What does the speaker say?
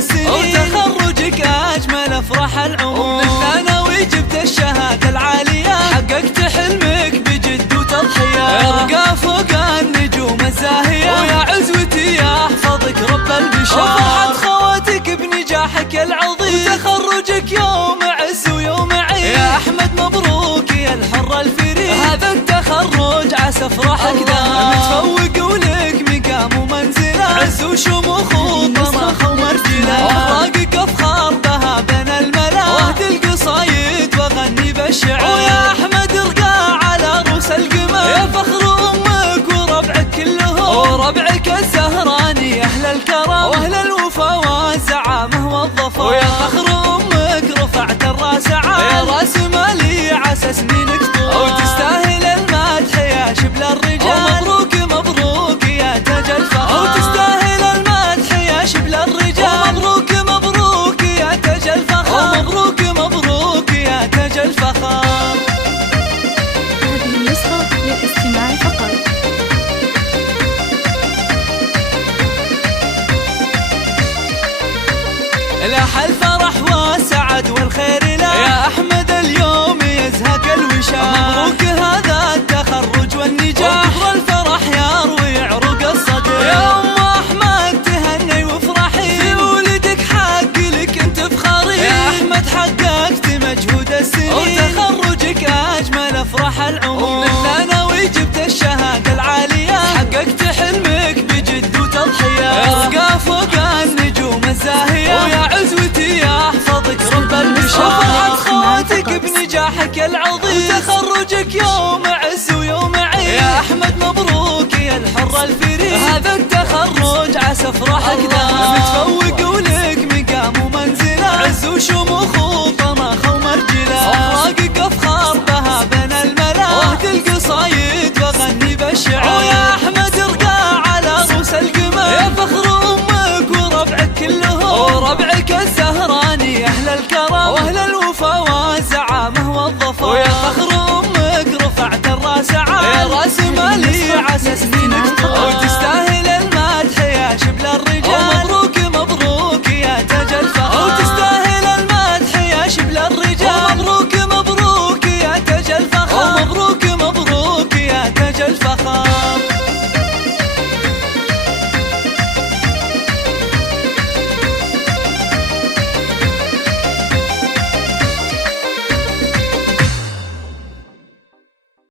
السنين، وتخرجك أجمل أفراح العمر، ومن الثانوي جبت الشهادة العالية، حققت حلمك بجد وتضحية، ارقى فوق النجوم الزاهية، ويا عزوتي يحفظك رب البشر، وفرحة خواتك بنجاحك العظيم، وتخرجك يوم عز ويوم عيد، يا أحمد مبروك يا الحر الفريد، هذا التخرج عسى افراحك دام، متفوق ولك مقام ومنزله، عز وشموخ وطمخ ومرجله، واخلاقك افخار بها بين الملا، واهدي القصايد واغني بالشعر، ويا احمد ارقى على روس القمر، يا فخر امك وربعك كلهم، وربعك الزهراني اهل الكرم، واهل الوفا والزعامه والظفر، ويا فخر امك رفعت الراس عال، يا راس مالي عسى سنينك طول، وتستاهل المدح يا شبل الرجال، ومبروك مبروك يا تاج الفخر، وتستاهل المدح يا شبل الرجال، ومبروك مبروك يا تاج الفخر، ومبروك مبروك يا تاج الفخر. هذه النسخة للاستماع فقط. لاح الفرح والسعد والخير له، يا أحمد اليوم يزهق الوشاح، مبروك هذا التخرج والنجاح، وكبر الفرح يروي عروق الصدر، يا أم أحمد تهني وافرحي، في ولدك حق لك انت فخري، يا أحمد حققت مجهود السنين، وتخرجك أجمل أفراح العمر، ومن الثانوي جبت الشهادة العالية، حققت حلمك بجد وتضحية، ارقى فوق النجوم الزاهية، ويا عزوتي يحفظك رب البشر، وفرحة خواتك بنجاحك العظيم، وتخرجك يوم عز ويوم عيد، يا أحمد مبروك يا الحر الفريد، هذا التخرج عسى افراحك دام، متفوق ولك مقام ومنزله، عز وشموخ وطمخ ومرجله، اخلاقك افخار بها بين الملا، واهدي القصايد واغني بالشعر، ويا احمد ارقى على روس القمر، يا فخر امك وربعك كلهم، وربعك الزهراني اهل الكرم، واهل الوفا والزعامه والظفر، ويا فخر